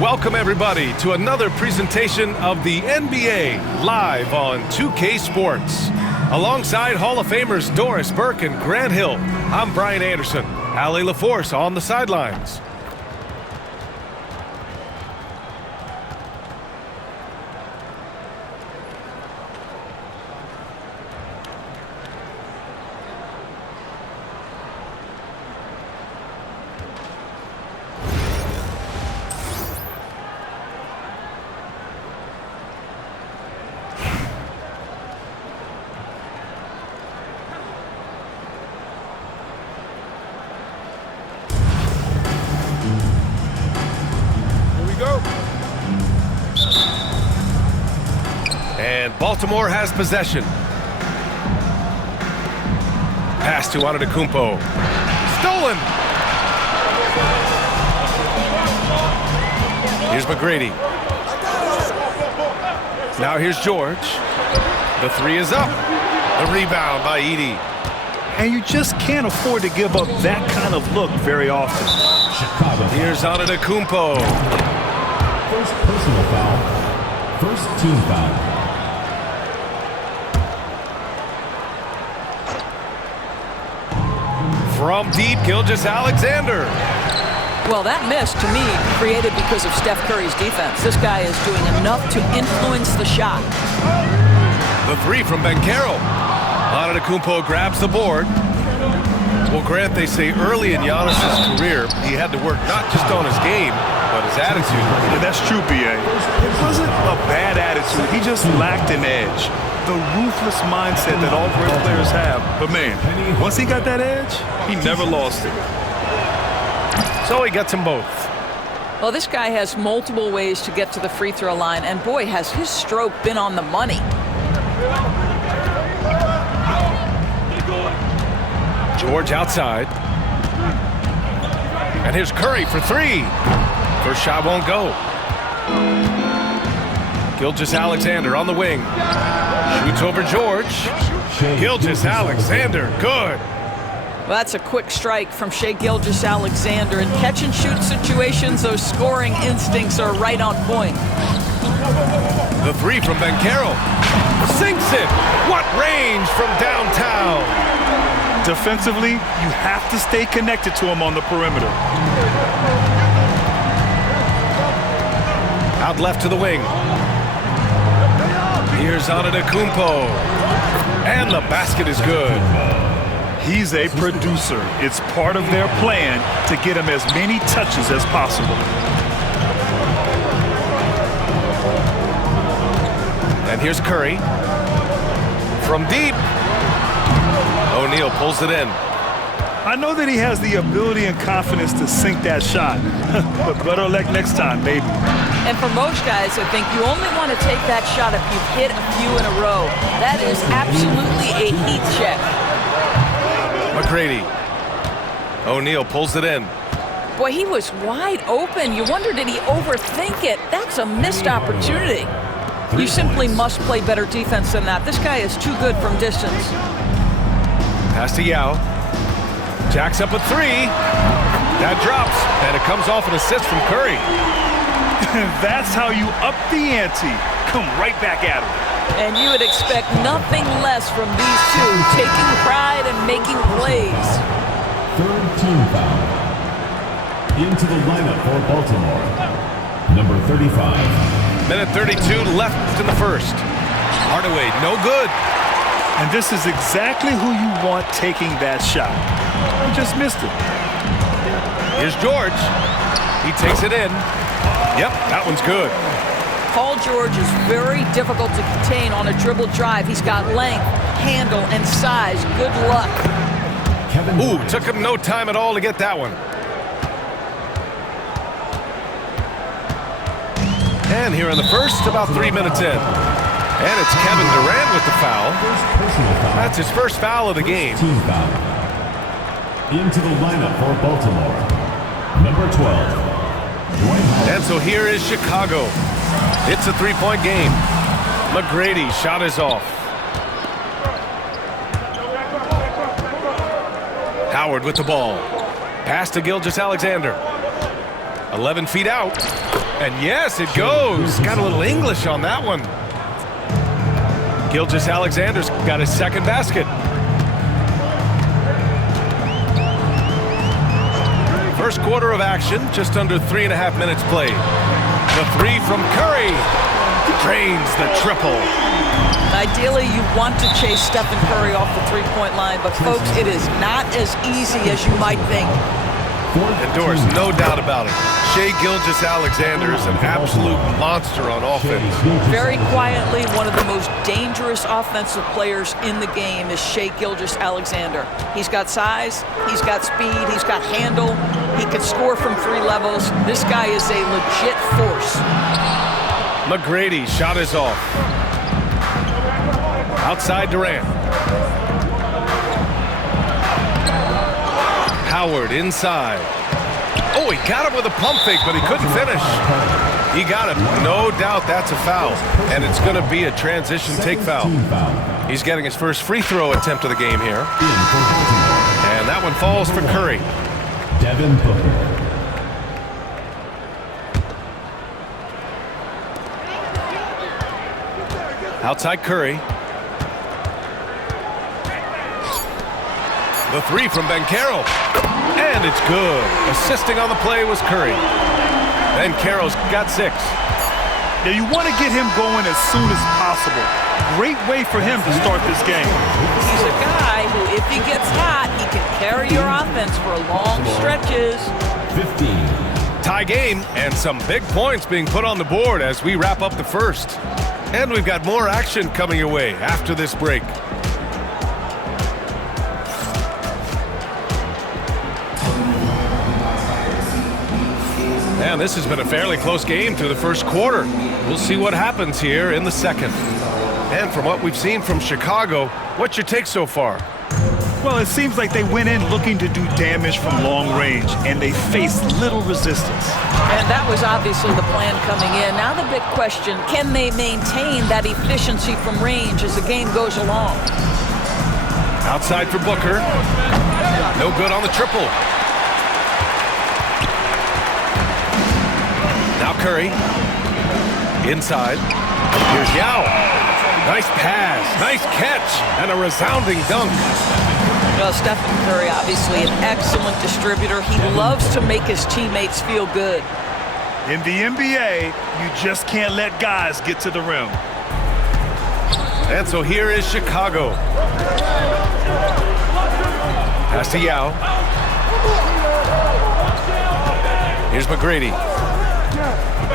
Welcome everybody to another presentation of the NBA live on 2K Sports. Alongside Hall of Famers Doris Burke and Grant Hill, I'm Brian Anderson. Allie LaForce on the sidelines. And Baltimore has possession. Pass to Antetokounmpo. Stolen! Here's McGrady. Now here's George. The three is up. The rebound by Edey. And you just can't afford to give up that kind of look very often. Here's Antetokounmpo. First personal foul. First team foul. From deep, Gilgeous-Alexander. Well, that miss, to me, created because of Steph Curry's defense. This guy is doing enough to influence the shot. The three from Banchero. Antetokounmpo grabs the board. Well, Grant, they say early in Giannis' career, he had to work not just on his game, but his attitude. Yeah, that's true, B.A. It wasn't a bad attitude. He just lacked an edge. The ruthless mindset that all great players have. But, man, once he got that edge, he never lost it. So he gets them both. Well, this guy has multiple ways to get to the free throw line, and boy, has his stroke been on the money. George outside. And here's Curry for three. First shot won't go. Gilgeous-Alexander on the wing. Shoots over George. Gilgeous-Alexander, good. Well, that's a quick strike from Shai Gilgeous-Alexander. In catch-and-shoot situations, those scoring instincts are right on point. The three from Banchero. Sinks it. What range from downtown. Defensively, you have to stay connected to him on the perimeter. Out left to the wing. Here's Antetokounmpo. And the basket is good. He's a producer. It's part of their plan to get him as many touches as possible. And here's Curry. From deep. O'Neal pulls it in. I know that he has the ability and confidence to sink that shot, but better luck next time, baby. And for most guys, I think you only want to take that shot if you've hit a few in a row. That is absolutely a heat check. McGrady. O'Neal pulls it in. Boy, he was wide open. You wonder, did he overthink it? That's a missed opportunity. You simply must play better defense than that. This guy is too good from distance. Pass to Yao. Jacks up a three. That drops, and it comes off an assist from Curry. That's how you up the ante. Come right back at him. And you would expect nothing less from these two, taking pride and making plays. Third team foul. Into the lineup for Baltimore. Number 35. Minute 32 left in the first. Hardaway, no good. And this is exactly who you want taking that shot. He just missed it. Here's George. He takes it in. Yep, that one's good. Paul George is very difficult to contain on a dribble drive. He's got length, handle, and size. Good luck. Ooh, took him no time at all to get that one. And here in the first, about 3 minutes in. And it's Kevin Durant with the foul. That's his first foul of the game. Team foul. Into the lineup for Baltimore. Number 12. And so here is Chicago. It's a three-point game. McGrady shot is off. Howard with the ball. Pass to Gilgeous-Alexander. 11 feet out. And yes, it goes. Got a little English on that one. Gilgeous-Alexander's got his second basket. First quarter of action, just under 3.5 minutes played. The three from Curry drains the triple. Ideally, you want to chase Stephen Curry off the three-point line, but folks, it is not as easy as you might think. And Doris, no doubt about it. Shai Gilgeous-Alexander is an absolute monster on offense. Very quietly, one of the most dangerous offensive players in the game is Shai Gilgeous-Alexander. He's got size, he's got speed, he's got handle, he can score from 3 levels. This guy is a legit force. McGrady shot is off. Outside Durant. Howard inside. Oh, he got him with a pump fake, but he couldn't finish. He got him. No doubt that's a foul, and it's going to be a transition take foul. He's getting his first free throw attempt of the game here. And that one falls for Curry. Devin Booker. Outside Curry. The three from Banchero. And it's good. Assisting on the play was Curry. Banchero's got 6. Now you want to get him going as soon as possible. Great way for him to start this game. He's a guy who, if he gets hot, he can carry your offense for long stretches. 15. Tie game and some big points being put on the board as we wrap up the first. And we've got more action coming your way after this break. And this has been a fairly close game through the first quarter. We'll see what happens here in the second. And from what we've seen from Chicago, what's your take so far? Well, it seems like they went in looking to do damage from long range, and they faced little resistance. And that was obviously the plan coming in. Now the big question, can they maintain that efficiency from range as the game goes along? Outside for Booker. No good on the triple. Now Curry. Inside. Here's Yao. Nice pass, nice catch, and a resounding dunk. Well, Stephen Curry, obviously an excellent distributor. He loves to make his teammates feel good. In the NBA, you just can't let guys get to the rim. And so here is Chicago. Pass to Yao. Here's McGrady.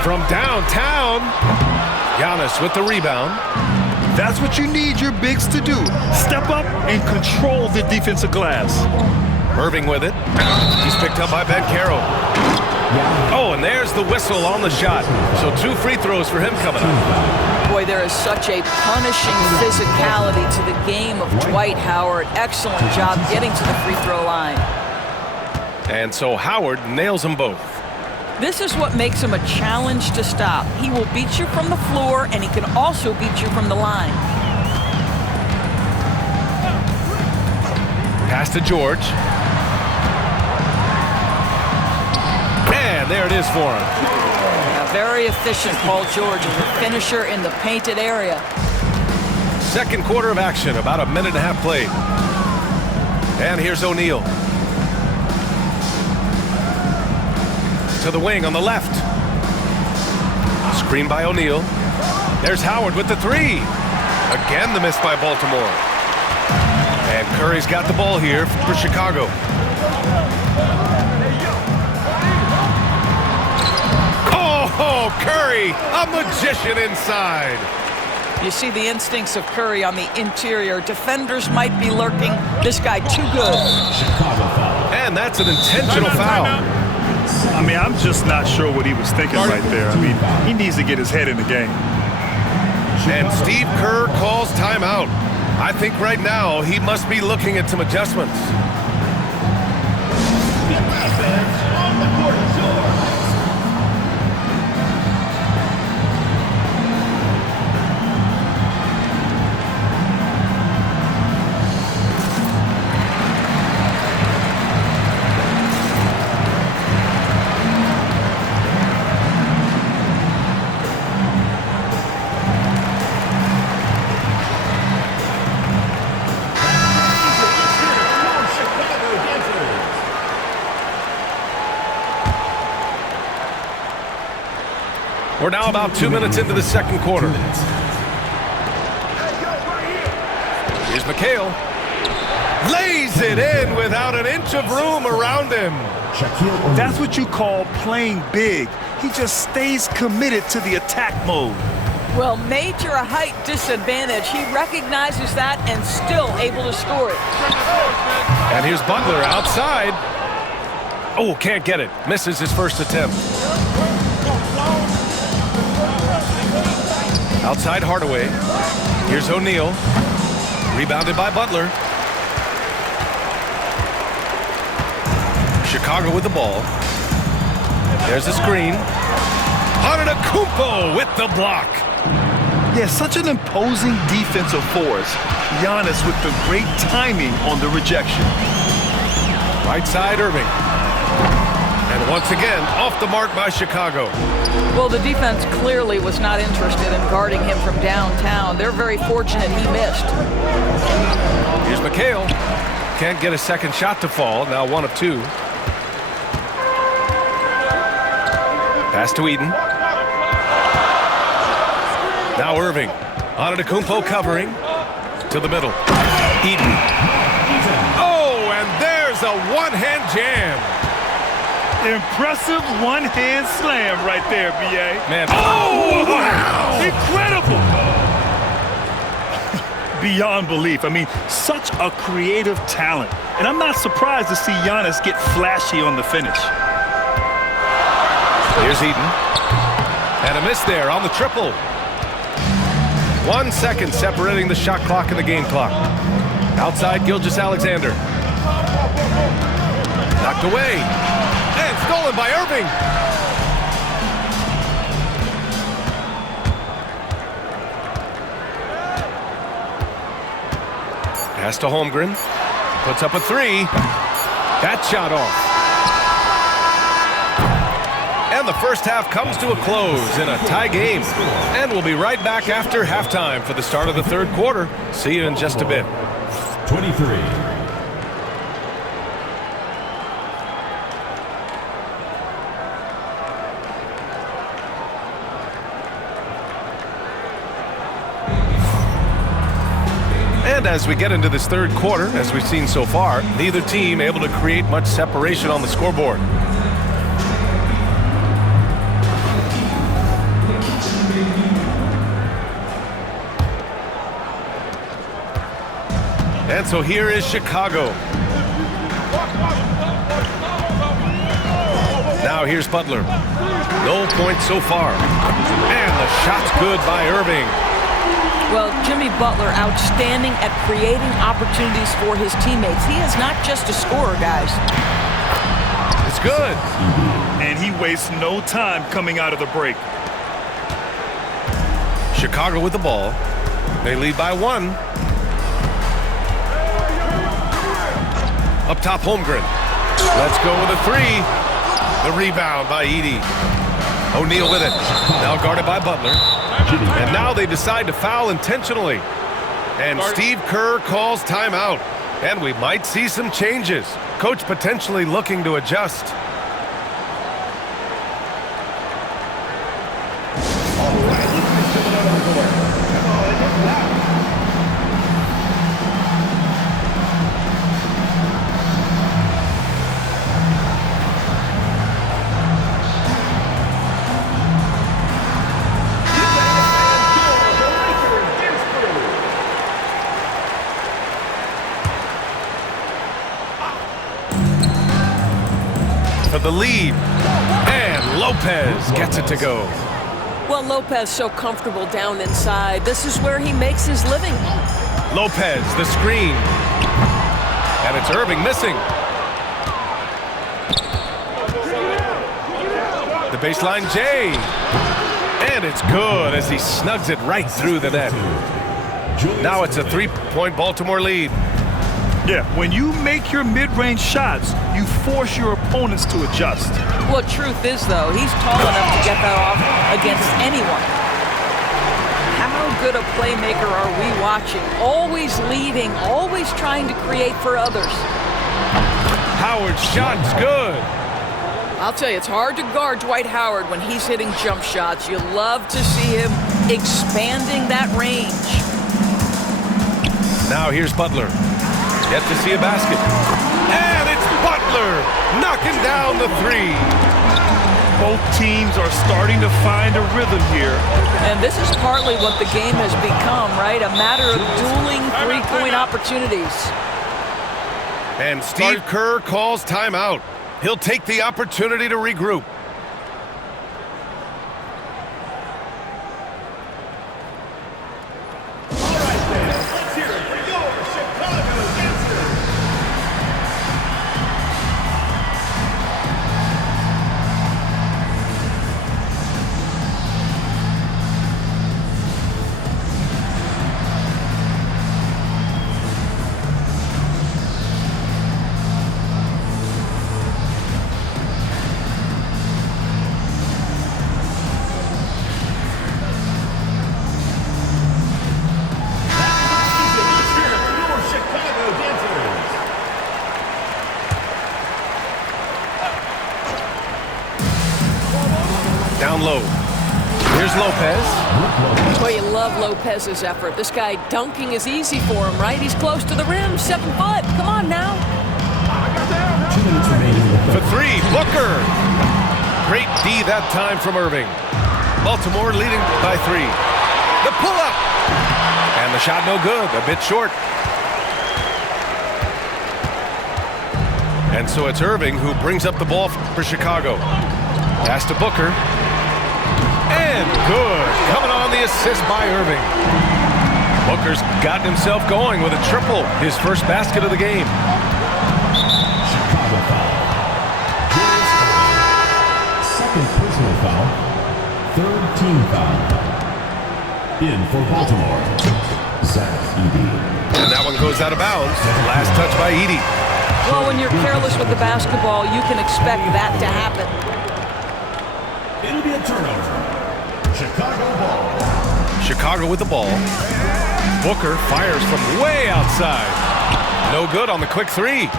From downtown, Giannis with the rebound. That's what you need your bigs to do. Step up and control the defensive glass. Irving with it. He's picked up by Banchero. Oh, and there's the whistle on the shot. So 2 free throws for him coming up. Boy, there is such a punishing physicality to the game of Dwight Howard. Excellent job getting to the free throw line. And so Howard nails them both. This is what makes him a challenge to stop. He will beat you from the floor, and he can also beat you from the line. Pass to George. And there it is for him. Now, very efficient, Paul George is a finisher in the painted area. Second quarter of action, about 1.5 minutes played. And here's O'Neal. To the wing on the left. Screen by O'Neal. There's Howard with the 3. Again, the miss by Baltimore. And Curry's got the ball here for Chicago. Oh, Curry, a magician inside. You see the instincts of Curry on the interior. Defenders might be lurking. This guy too good. And that's an intentional foul. I mean, I'm just not sure what he was thinking right there. I mean, he needs to get his head in the game. And Steve Kerr calls timeout. I think right now he must be looking at some adjustments. We're now about 2 minutes into the second quarter. Here's McHale. Lays it in without an inch of room around him. That's what you call playing big. He just stays committed to the attack mode. Well, major a height disadvantage. He recognizes that and still able to score it. And here's Butler outside. Oh, can't get it. Misses his first attempt. Outside Hardaway. Here's O'Neal. Rebounded by Butler. Chicago with the ball. There's the screen. Antetokounmpo with the block. Yeah, such an imposing defensive force. Giannis with the great timing on the rejection. Right side, Irving. And once again, off the mark by Chicago. Well, the defense clearly was not interested in guarding him from downtown. They're very fortunate he missed. Here's McHale. Can't get a second shot to fall. Now 1 of 2. Pass to Eden. Now Irving. Antetokounmpo covering. To the middle. Eden. Oh, and there's a one-hand jam. Impressive one-hand slam right there, B.A. Man. Oh, wow. Incredible. Beyond belief. I mean, such a creative talent. And I'm not surprised to see Giannis get flashy on the finish. Here's Eden. And a miss there on the triple. 1 second separating the shot clock and the game clock. Outside Gilgeous-Alexander. Knocked away. And stolen by Irving. Pass to Holmgren. Puts up a 3. That shot off. And the first half comes to a close in a tie game. And we'll be right back after halftime for the start of the third quarter. See you in just a bit. 23. And as we get into this third quarter, as we've seen so far, neither team able to create much separation on the scoreboard. And so here is Chicago. Now here's Butler. No points so far. And the shot's good by Irving. Well, Jimmy Butler, outstanding at creating opportunities for his teammates. He is not just a scorer, guys. It's good. And he wastes no time coming out of the break. Chicago with the ball. They lead by 1. Up top, Holmgren. Let's go with a 3. The rebound by Edey. O'Neal with it. Now guarded by Butler. And now they decide to foul intentionally. And Steve Kerr calls timeout. And we might see some changes. Coach potentially looking to adjust. For the lead, and Lopez gets it to go. Well, Lopez so comfortable down inside. This is where he makes his living. Lopez, the screen. And it's Irving missing. The baseline J. And it's good as he snugs it right through the net. Now it's a 3-point Baltimore lead. Yeah, when you make your mid-range shots, you force your opponents to adjust. Well, truth is, though, he's tall enough to get that off against anyone. How good a playmaker are we watching? Always leading, always trying to create for others. Howard's shot's good. I'll tell you, it's hard to guard Dwight Howard when he's hitting jump shots. You love to see him expanding that range. Now here's Butler. Yet to see a basket. And it's Butler knocking down the three. Both teams are starting to find a rhythm here. And this is partly what the game has become, right? A matter of dueling three-point opportunities. And Steve Kerr calls timeout. He'll take the opportunity to regroup. Down low. Here's Lopez. Boy, you love Lopez's effort. This guy dunking is easy for him, right? He's close to the rim, 7 foot. Come on now. 2 minutes remaining in the For third. three, Booker. Great D that time from Irving. Baltimore leading by 3. The pull-up. And the shot no good, a bit short. And so it's Irving who brings up the ball for Chicago. Pass to Booker. And good. Coming on the assist by Irving. Booker's gotten himself going with a triple. His first basket of the game. Chicago foul. Second personal foul. Third team foul. In for Baltimore, Zach Edey. And that one goes out of bounds. Last touch by Edey. Well, when you're careless with the basketball, you can expect that to happen. It'll be a turnover. Chicago ball. Chicago with the ball. Booker fires from way outside. No good on the quick three.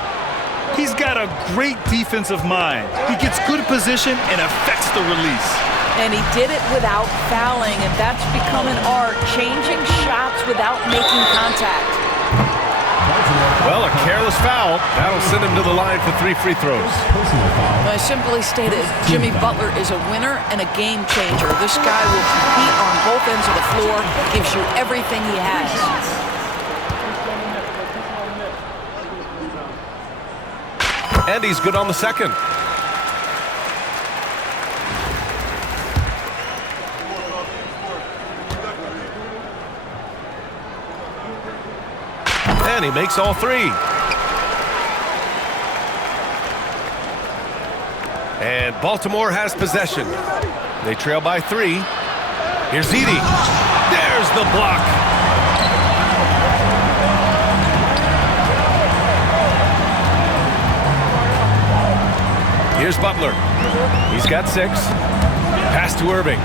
He's got a great defensive mind. He gets good position and affects the release. And he did it without fouling, and that's become an art, changing shots without making contact. Well, a careless foul. That'll send him to the line for 3 free throws. Personal foul. I simply stated, Jimmy Butler is a winner and a game changer. This guy will compete on both ends of the floor, gives you everything he has. And he's good on the second. And he makes all 3. And Baltimore has possession. They trail by 3. Here's Edey. There's the block. Here's Butler. He's got 6. Pass to Irving.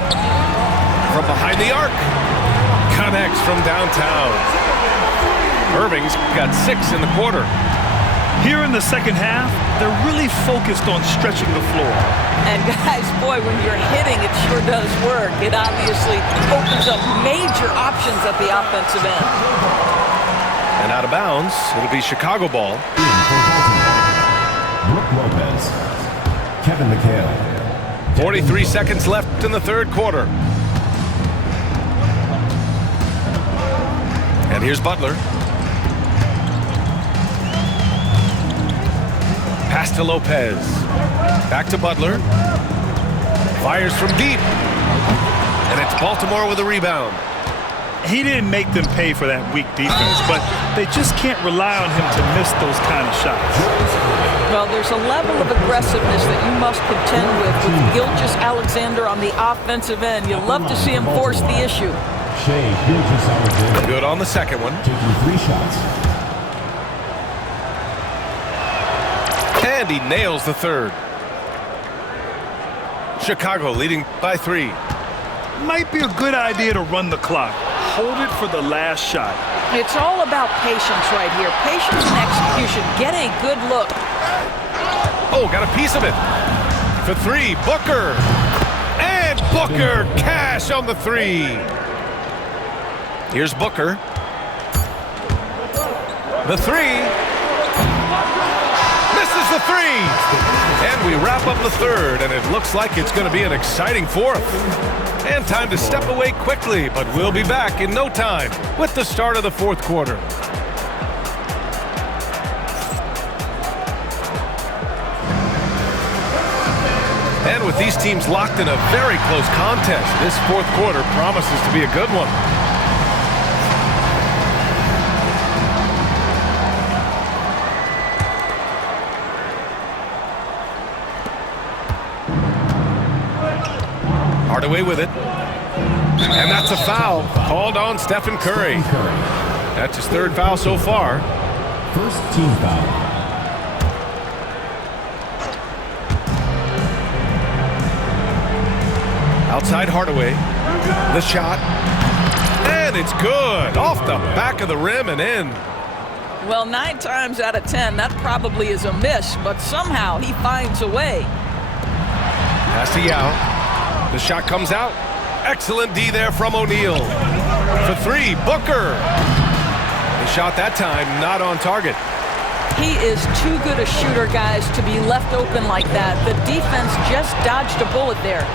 From behind the arc. Connects from downtown. Irving's got 6 in the quarter. Here in the second half, they're really focused on stretching the floor. And guys, boy, when you're hitting, it sure does work. It obviously opens up major options at the offensive end. And out of bounds, it'll be Chicago ball. In for Baltimore, Brook Lopez. Kevin McHale. 43 seconds left in the third quarter. And here's Butler. Pass to Lopez. Back to Butler. Fires from deep. And it's Baltimore with a rebound. He didn't make them pay for that weak defense, but they just can't rely on him to miss those kind of shots. Well, there's a level of aggressiveness that you must contend with Gilgeous-Alexander on the offensive end. You love to see him force the issue. Shea Gilgeous-Alexander. Good on the second one. Taking 3 shots. And he nails the third. Chicago leading by 3. Might be a good idea to run the clock. Hold it for the last shot. It's all about patience right here. Patience and execution. Get a good look. Oh, got a piece of it. For three, Booker. And Booker, cash on the three. Here's Booker. The three. Misses the three. And we wrap up the third, and it looks like it's going to be an exciting fourth. And time to step away quickly, but we'll be back in no time with the start of the fourth quarter. And with these teams locked in a very close contest, this fourth quarter promises to be a good one. Hardaway with it. And that's a foul called on Stephen Curry. That's his third foul so far. First team foul. Outside Hardaway. The shot. And it's good. Off the back of the rim and in. Well, 9 times out of 10, that probably is a miss, but somehow he finds a way. Pass to Yao. The shot comes out. Excellent D there from O'Neal. For three, Booker. The shot that time not on target. He is too good a shooter, guys, to be left open like that. The defense just dodged a bullet there.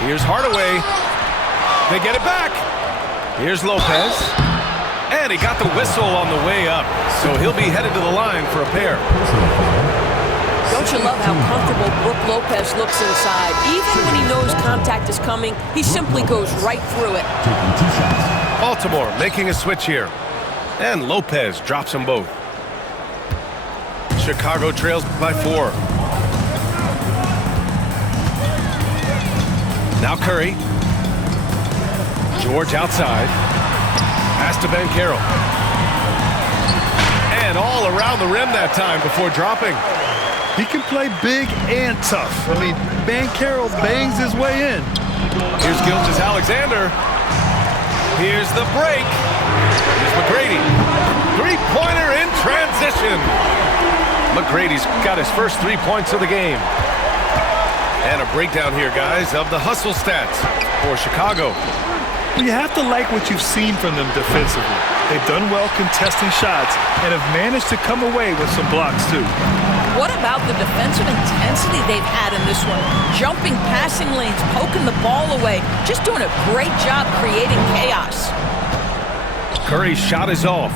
Here's Hardaway. They get it back. Here's Lopez. And he got the whistle on the way up. So he'll be headed to the line for a pair. Don't you love how comfortable Brook Lopez looks inside? Even when he knows contact is coming, he simply goes right through it. Taking 2 shots. Baltimore making a switch here. And Lopez drops them both. Chicago trails by 4. Now Curry. George outside. Pass to Banchero. And all around the rim that time before dropping. He can play big and tough. I mean, Banchero bangs his way in. Here's Gilgeous-Alexander. Here's the break. Here's McGrady. Three-pointer in transition. McGrady's got his first 3 points of the game. And a breakdown here, guys, of the hustle stats for Chicago. Well, you have to like what you've seen from them defensively. They've done well contesting shots and have managed to come away with some blocks, too. What about the defensive intensity they've had in this one? Jumping passing lanes, poking the ball away, just doing a great job creating chaos. Curry's shot is off.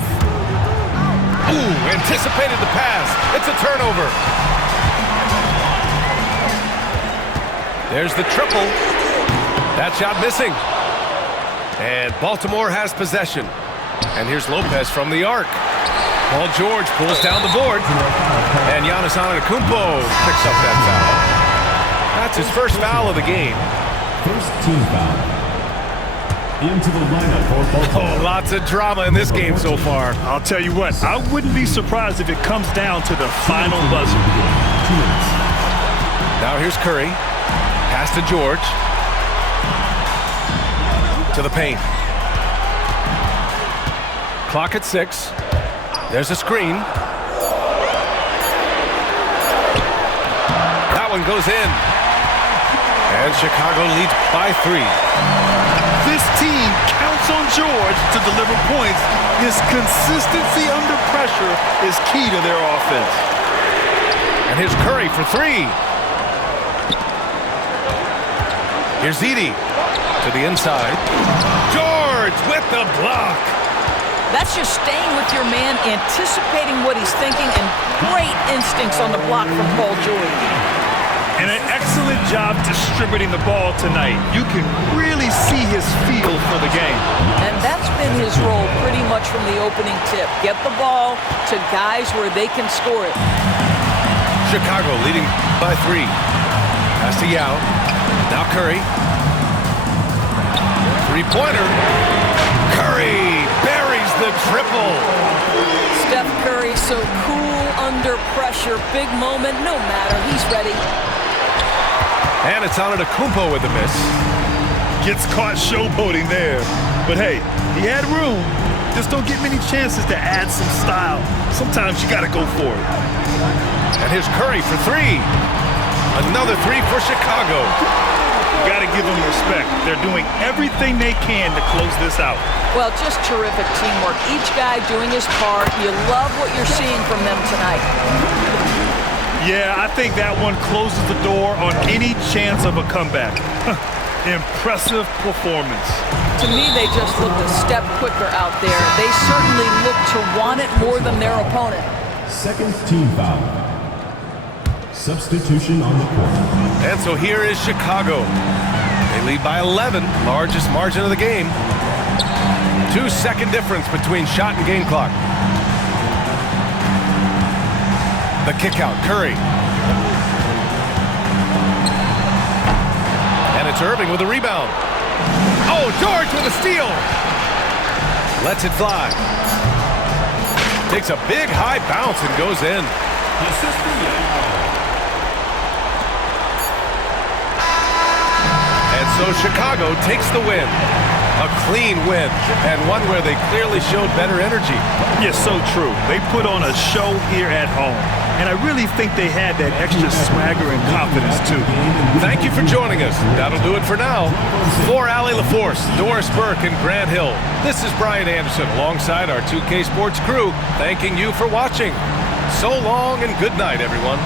Ooh, anticipated the pass. It's a turnover. There's the triple. That shot missing. And Baltimore has possession. And here's Lopez from the arc. Paul George pulls down the board. And Giannis Antetokounmpo picks up that foul. That's his first foul of the game. First team foul. Into the lineup for Baltimore. Oh, lots of drama in this game so far. I'll tell you what, I wouldn't be surprised if it comes down to the final buzzer. 2 minutes. Now here's Curry. Pass to George. To the paint. Clock at 6. There's a screen. That one goes in. And Chicago leads by 3. This team counts on George to deliver points. His consistency under pressure is key to their offense. And here's Curry for 3. Here's Edey to the inside. George with the block. That's just staying with your man, anticipating what he's thinking, and great instincts on the block from Paul George. And an excellent job distributing the ball tonight. You can really see his feel for the game. And that's been his role pretty much from the opening tip. Get the ball to guys where they can score it. Chicago leading by 3. Pass to Yao. Now Curry. Three-pointer. Curry buries the triple. Steph Curry so cool under pressure. Big moment, no matter. He's ready. And it's Antetokounmpo with the miss. Gets caught showboating there. But hey, he had room. Just don't get many chances to add some style. Sometimes you got to go for it. And here's Curry for 3. Another three for Chicago. You got to give them respect. They're doing everything they can to close this out. Well, just terrific teamwork. Each guy doing his part. You love what you're seeing from them tonight. Yeah, I think that one closes the door on any chance of a comeback. Impressive performance. To me, they just looked a step quicker out there. They certainly look to want it more than their opponent. Second team foul. Substitution on the court. And so here is Chicago. They lead by 11, largest margin of the game. 2-second difference between shot and game clock. The kick out, Curry. And it's Irving with a rebound. Oh, George with a steal. Lets it fly. Takes a big high bounce and goes in. And so Chicago takes the win. A clean win, and one where they clearly showed better energy. Yes, so true. They put on a show here at home, and I really think they had that extra swagger and confidence, too. Thank you for joining us. That'll do it for now. For Allie LaForce, Doris Burke, and Grant Hill, this is Brian Anderson alongside our 2K Sports crew, thanking you for watching. So long and good night, everyone.